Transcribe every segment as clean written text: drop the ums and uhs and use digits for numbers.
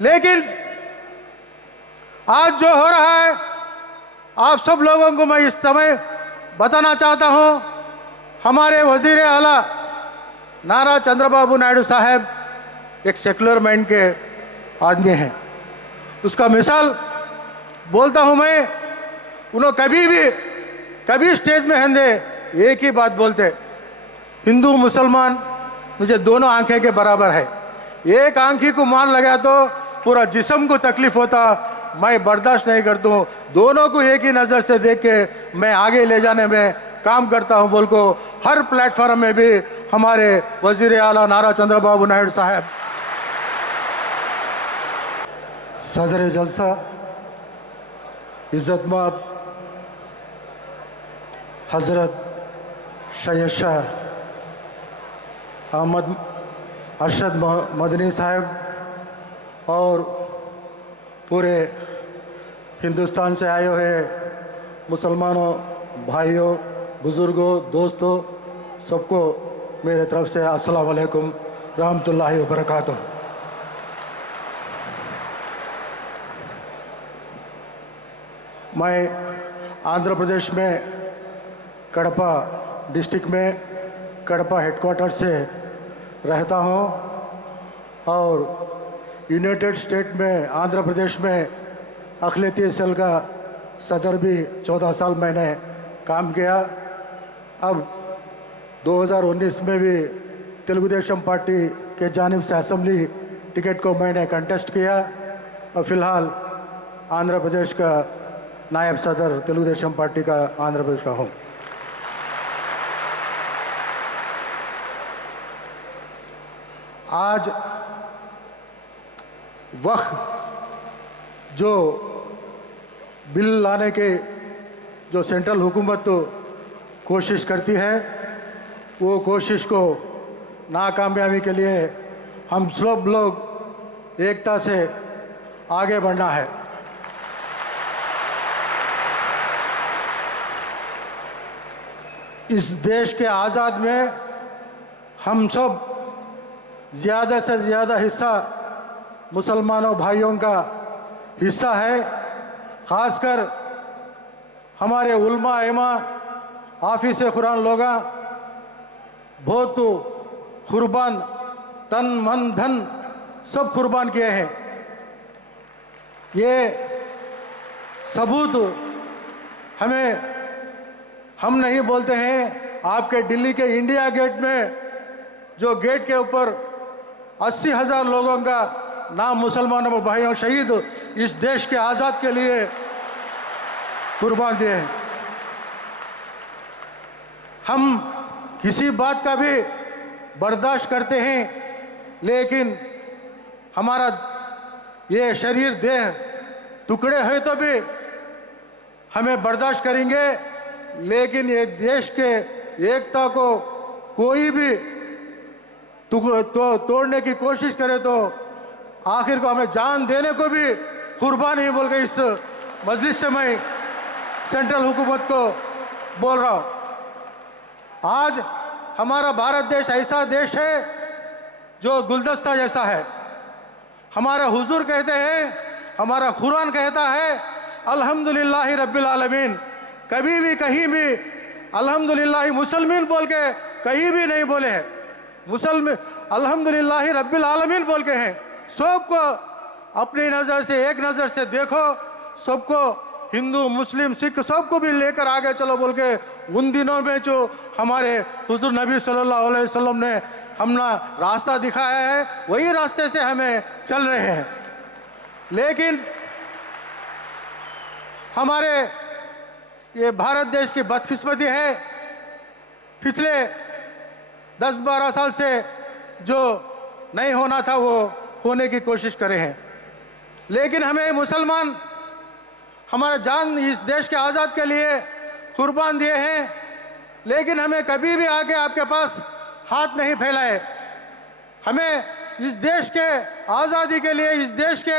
लेकिन आज जो हो रहा है, आप सब लोगों को मैं इस समय बताना चाहता हूं, हमारे वजीर आला नारा चंद्रबाबू नायडू साहब एक सेकुलर माइंड के आदमी हैं। उसका मिसाल बोलता हूं मैं, उन्होंने कभी स्टेज में हंदे एक ही बात बोलते, हिंदू मुसलमान मुझे दोनों आंखें के बराबर है, एक आंखी को मान लगा तो पूरा जिस्म को तकलीफ होता, मैं बर्दाश्त नहीं करता हूं, दोनों को एक ही नजर से देख के मैं आगे ले जाने में काम करता हूं बोल को हर प्लेटफॉर्म में भी हमारे वजीर आला नारा चंद्रबाबू नायडू साहब, सदर जलसा इज्जतमाब हजरत सैयद शाह अहमद अरशद मदनी साहब और पूरे हिंदुस्तान से आए हुए मुसलमानों, भाइयों, बुजुर्गों, दोस्तों, सबको मेरे तरफ से अस्सलाम वालेकुम रहमतुल्लाहि व बरकातुहू। मैं आंध्र प्रदेश में कड़पा डिस्ट्रिक्ट में कड़पा हेडक्वार्टर से रहता हूं और यूनाइटेड स्टेट में आंध्र प्रदेश में अखिलेती सेल का सदर भी 14 साल मैंने काम किया। अब 2019 में भी तेलुगु देशम पार्टी के जानिब से असेंबली टिकट को मैंने कंटेस्ट किया और फिलहाल आंध्र प्रदेश का नायब सदर तेलुगु देशम पार्टी का आंध्र प्रदेश का हूँ। आज वक्त जो बिल लाने के जो सेंट्रल हुकूमत तो कोशिश करती है, वो कोशिश को नाकामयाबी के लिए हम सब लोग एकता से आगे बढ़ना है। इस देश के आज़ाद में हम सब ज़्यादा से ज़्यादा हिस्सा मुसलमानों भाइयों का हिस्सा है। ख़ासकर हमारे उलमा इमा हाफिज़ कुरान लोग बहुत कुर्बान, तन मन धन सब कुर्बान किए हैं। ये सबूत हम नहीं बोलते हैं, आपके दिल्ली के इंडिया गेट में जो गेट के ऊपर 80,000 लोगों का नाम मुसलमानों भाइयों शहीद इस देश के आज़ाद के लिए कुर्बान दिए हैं। हम किसी बात का भी बर्दाश्त करते हैं, लेकिन हमारा ये शरीर देह टुकड़े हैं तो भी हमें बर्दाश्त करेंगे, लेकिन ये देश के एकता को कोई भी तोड़ने की कोशिश करे तो आखिर को हमें जान देने को भी कुर्बान ही बोल के इस मजलिस से मैं सेंट्रल हुकूमत को बोल रहा हूं। आज हमारा भारत देश ऐसा देश है जो गुलदस्ता जैसा है। हमारा हुजूर कहते हैं, हमारा कुरान कहता है अल्हम्दुलिल्लाहि रब्बिल आलमीन। कभी भी कहीं भी अल्हम्दुलिल्लाहि मुसलमीन बोल के कहीं भी नहीं बोले हैं, मुसलमान अल्हम्दुलिल्लाहि रब्बिल आलमीन बोल के हैं। सबको अपनी नज़र से, एक नज़र से देखो, सबको हिंदू मुस्लिम सिख सबको भी लेकर आगे चलो बोल के उन दिनों में जो हमारे हुजूर नबी सल्लल्लाहु अलैहि वसल्लम ने हमने रास्ता दिखाया है, वही रास्ते से हमें चल रहे हैं। लेकिन हमारे ये भारत देश की बदकिस्मती है, पिछले 10-12 साल से जो नहीं होना था वो होने की कोशिश करे हैं। लेकिन हमें मुसलमान हमारा जान इस देश के आज़ाद के लिए कुर्बान दिए हैं, लेकिन हमें कभी भी आके आपके पास हाथ नहीं फैलाए। हमें इस देश के आज़ादी के लिए, इस देश के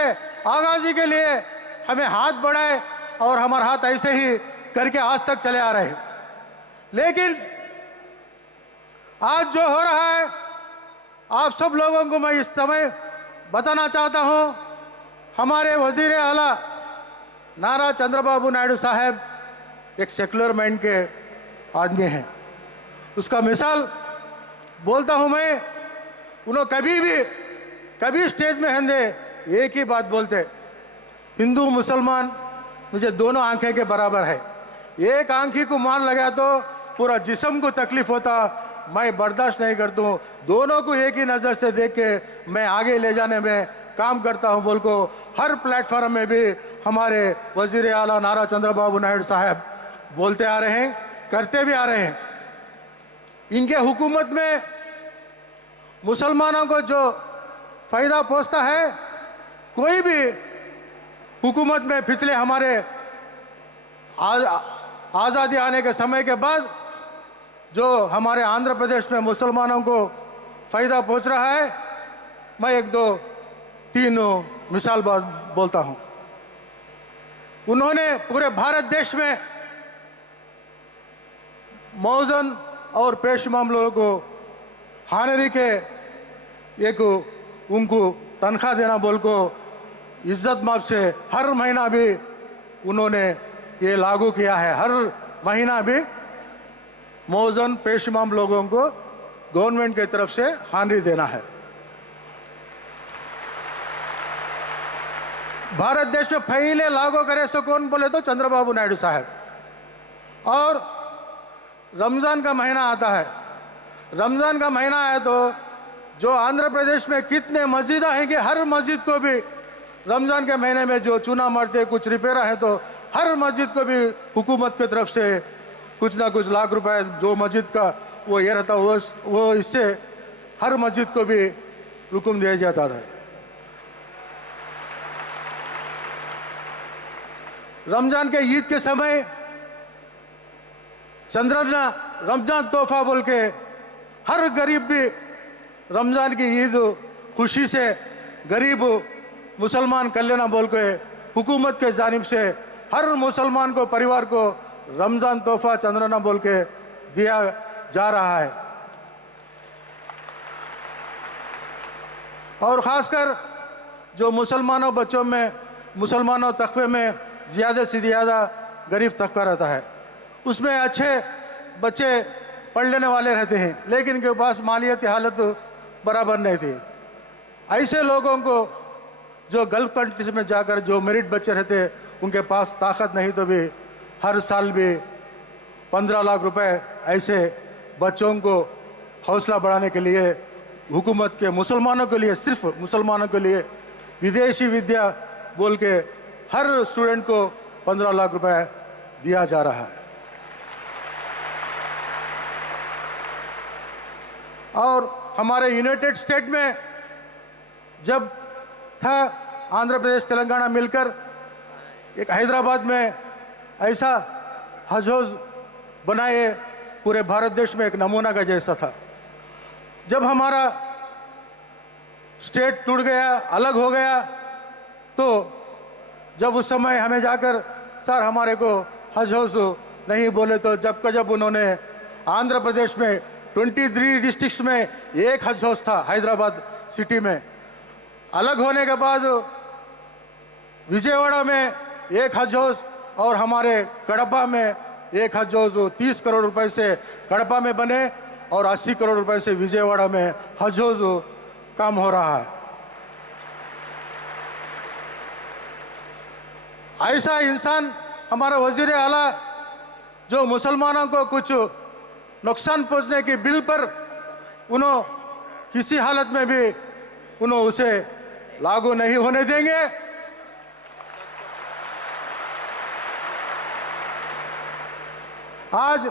आगाजी के लिए हमें हाथ बढ़ाए और हमारा हाथ ऐसे ही करके आज तक चले आ रहे हैं। लेकिन आज जो हो रहा है, आप सब लोगों को मैं इस समय बताना चाहता हूं, हमारे वजीर आला नारा चंद्रबाबू नायडू साहब एक सेकुलर माइंड के आदमी हैं। उसका मिसाल बोलता हूं मैं, उन्होंने कभी स्टेज में हिंदे एक ही बात बोलते, हिंदू मुसलमान मुझे दोनों आंखें के बराबर है, एक आंखी को मान लगा तो पूरा जिस्म को तकलीफ होता, मैं बर्दाश्त नहीं करता हूं, दोनों को एक ही नजर से देख के मैं आगे ले जाने में काम करता हूं बोल को हर प्लेटफॉर्म में भी हमारे वजीर आला नारा चंद्रबाबू नायडू साहब बोलते आ रहे हैं, करते भी आ रहे हैं। इनके हुकूमत में मुसलमानों को जो फायदा पहुंचता है, कोई भी हुकूमत में पिछले हमारे आज़ादी आने के समय के बाद जो हमारे आंध्र प्रदेश में मुसलमानों को फायदा पहुंच रहा है, मैं एक दो तीन मिसाल बोलता हूं। उन्होंने पूरे भारत देश में मौजन और पेश मामलों को हानरी के एक उनको तनख्वाह देना बोल को इज्जत माफ से हर महीना भी उन्होंने ये लागू किया है। हर महीना भी मौजन पेशमाम लोगों को गवर्नमेंट की तरफ से हानरी देना है। भारत देश में पहले लागू करे सो कौन बोले तो चंद्रबाबू नायडू साहब। और रमजान का महीना आता है, रमजान का महीना है तो जो आंध्र प्रदेश में कितने मस्जिद हैं कि हर मस्जिद को भी रमजान के महीने में जो चूना मरते कुछ रिपेयरा है तो हर मस्जिद को भी हुकूमत की तरफ से कुछ ना कुछ लाख रुपए जो मस्जिद का वो ये रहता वो इससे हर मस्जिद को भी हुक्म दिया जाता था। रमजान के ईद के समय रमजान तोहफा बोल के हर गरीब भी रमजान की ईद खुशी से गरीब मुसलमान कर लेना बोल के हुकूमत के जानिब से हर मुसलमान को परिवार को रमजान तोहफा चंद्राना बोल के दिया जा रहा है। और खासकर जो मुसलमानों बच्चों में मुसलमानों तकबे में ज़्यादा से ज़्यादा गरीब तबका रहता है, उसमें अच्छे बच्चे पढ़ लेने वाले रहते हैं लेकिन इनके पास मालियती हालत बराबर नहीं थी। ऐसे लोगों को जो गल्फ कंट्रीज में जाकर जो मेरिट बच्चे रहते उनके पास ताकत नहीं तो भी हर साल भी 15 लाख रुपए ऐसे बच्चों को हौसला बढ़ाने के लिए हुकूमत के मुसलमानों के लिए, सिर्फ मुसलमानों के लिए विदेशी विद्या बोल के हर स्टूडेंट को 15 लाख रुपए दिया जा रहा है। और हमारे यूनाइटेड स्टेट में जब था आंध्र प्रदेश तेलंगाना मिलकर एक हैदराबाद में ऐसा हज हौज बनाए पूरे भारत देश में एक नमूना का जैसा था। जब हमारा स्टेट टूट गया, अलग हो गया, तो जब उस समय हमें जाकर सर हमारे को हज हौज नहीं बोले तो जब उन्होंने आंध्र प्रदेश में 23 डिस्ट्रिक्ट्स में एक हज हौज था हैदराबाद सिटी में। अलग होने के बाद विजयवाड़ा में एक हज हौज और हमारे कड़पा में एक हज हौज 30 करोड़ रुपए से कड़पा में बने और 80 करोड़ रुपए से विजयवाड़ा में हज हौज काम हो रहा है। ऐसा इंसान हमारा वजीर आला जो मुसलमानों को कुछ नुकसान पहुंचने की बिल पर उन्होंने किसी हालत में भी उन्होंने उसे लागू नहीं होने देंगे। आज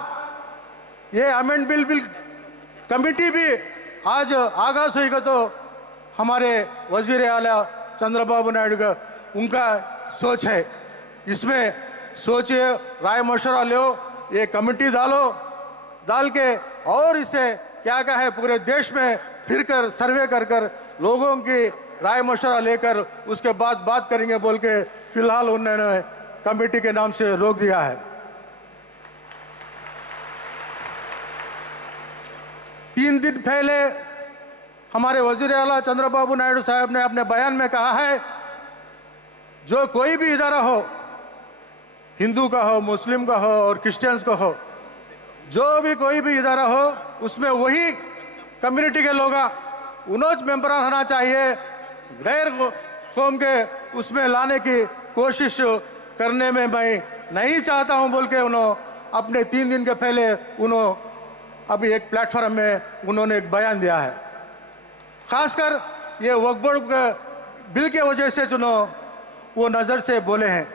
ये अमेंड बिल कमेटी भी आज आगाज हुई तो हमारे वजीर आला चंद्रबाबू नायडू का उनका सोच है, इसमें सोचिए, राय मशवरा लो, ये कमेटी डाल के और इसे क्या है पूरे देश में फिरकर सर्वे कर लोगों की राय मशवरा लेकर उसके बाद बात करेंगे बोल के फिलहाल उन्होंने कमेटी के नाम से रोक दिया है। 3 दिन पहले हमारे वजीर आला चंद्रबाबू नायडू साहब ने अपने बयान में कहा है जो कोई भी इदारा हो, हिंदू का हो, मुस्लिम का हो और क्रिश्चियंस का हो, जो भी कोई भी इदारा हो, उसमें वही कम्युनिटी के लोग उन्होंने मेंबर होना चाहिए। गैर कौम के उसमें लाने की कोशिश करने में मैं नहीं चाहता हूं बोल के उन्होंने अपने 3 दिन के पहले उन्होंने अभी एक प्लेटफॉर्म में उन्होंने एक बयान दिया है। खासकर ये वक्फ बोर्ड बिल के वजह से जो वो नज़र से बोले हैं,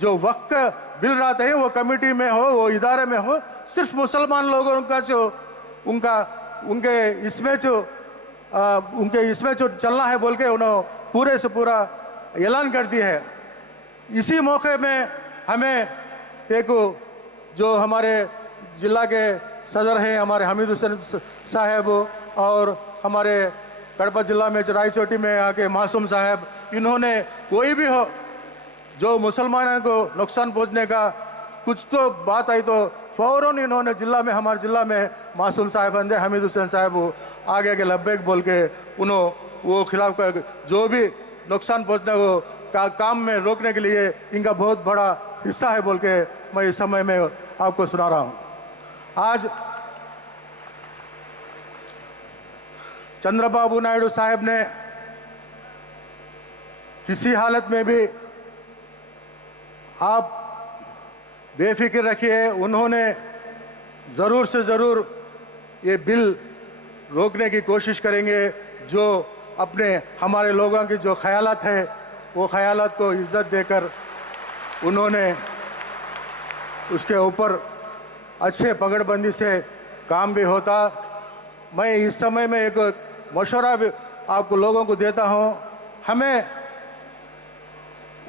जो वक्फ बिल रहते हैं वो कमेटी में हो, वो इदारे में हो, सिर्फ मुसलमान लोगों का जो उनके इसमें जो चलना है बोल के उन्होंने पूरे से पूरा ऐलान कर दिया है। इसी मौके में हमें एक जो हमारे जिला के सदर हैं हमारे हमीद हुसैन साहब और हमारे कड़पा जिला में रायचोटी में आके मासूम साहब, इन्होंने कोई भी हो जो मुसलमानों को नुकसान पहुंचने का कुछ तो बात आई तो फौरन इन्होंने जिला में, हमारे जिला में मासूम साहब अंदे हमीद हुसैन साहब आगे के लब्बैक बोल के उन्होंने वो खिलाफ जो भी नुकसान पहुंचने को काम में रोकने के लिए इनका बहुत बड़ा हिस्सा है बोल के मैं इस समय में आपको सुना रहा हूं। आज चंद्रबाबू नायडू साहब ने किसी हालत में भी आप बेफिक्र रखिए, उन्होंने ज़रूर से ज़रूर ये बिल रोकने की कोशिश करेंगे। जो अपने हमारे लोगों की जो ख्यालात है वो ख्यालात को इज्जत देकर उन्होंने उसके ऊपर अच्छे पकड़बंदी से काम भी होता। मैं इस समय में एक मशवरा भी आपको लोगों को देता हूं, हमें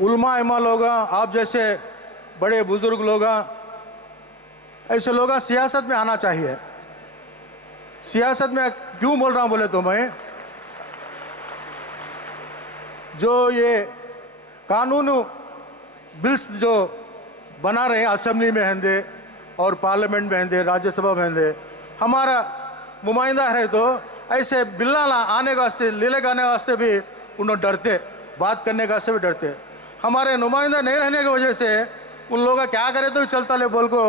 उलमा इमा लोग, आप जैसे बड़े बुजुर्ग लोग, ऐसे लोग सियासत में आना चाहिए। सियासत में क्यों बोल रहा हूं बोले तो मैं, जो ये कानून बिल्स जो बना रहे हैं असेंबली में हंदे और पार्लियामेंट में हंदे, राज्यसभा में हंदे, हमारा नुमाइंदा है तो ऐसे बिल्ला आने के वास्ते, ले लगाने वास्ते भी उन्होंने डरते, बात करने का से भी डरते। हमारे नुमाइंदा नहीं रहने की वजह से उन लोग क्या करे तो चलता ले बोल को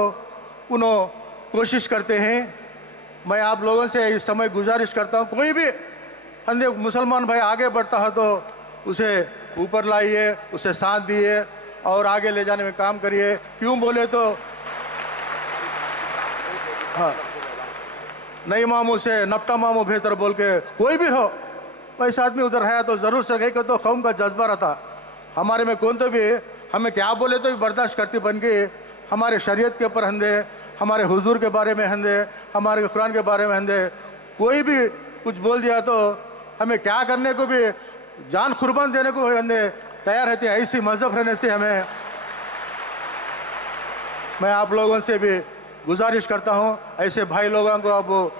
उन्होंने कोशिश करते हैं। मैं आप लोगों से इस समय गुजारिश करता हूं, कोई भी अंधे मुसलमान भाई आगे बढ़ता है तो उसे ऊपर लाइए, उसे साथ दिए और आगे ले जाने में काम करिए। क्यों बोले तो हाँ, नई मामू से नपटा मामू बेहतर बोल के कोई भी हो, वैसे आदमी उधर है तो जरूर से गई तो कौम का जज्बा रहता। हमारे में कौन तो भी हमें क्या बोले तो भी बर्दाश्त करती बन गई। हमारे शरीयत के ऊपर हंदे, हमारे हुजूर के बारे में हंदे, हमारे कुरान के बारे में हंदे, कोई भी कुछ बोल दिया तो हमें क्या करने को भी, जान कुर्बान देने को हंदे तैयार रहते। ऐसी मजहब रहने से हमें, मैं आप लोगों से भी गुजारिश करता हूं, ऐसे भाई लोगों को आप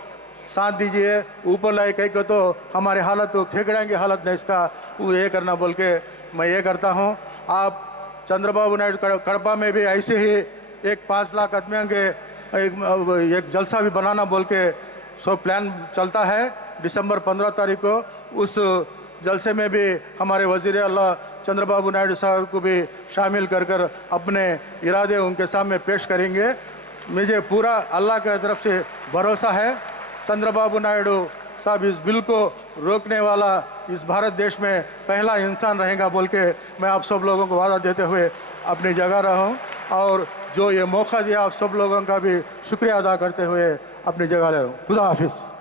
साथ दीजिए। ऊपर लाए कहीं को तो हमारे हालत तो ठेकड़ेंगे हालत नहीं, इसका वो ये करना बोल के मैं ये करता हूं। आप चंद्रबाबू नायडू कड़पा में भी ऐसे ही एक 5 लाख आदमियों के एक जलसा भी बनाना बोल के सब प्लान चलता है। दिसंबर 15 तारीख को उस जलसे में भी हमारे वजीर अल्लाह चंद्रबाबू नायडू साहब को भी शामिल कर अपने इरादे उनके सामने पेश करेंगे। मुझे पूरा अल्लाह की तरफ से भरोसा है, चंद्रबाबू नायडू साहब इस बिल को रोकने वाला इस भारत देश में पहला इंसान रहेगा बोल के मैं आप सब लोगों को वादा देते हुए अपनी जगह रहा हूँ और जो ये मौका दिया आप सब लोगों का भी शुक्रिया अदा करते हुए अपनी जगह ले रहा हूँ। खुदा हाफिज़।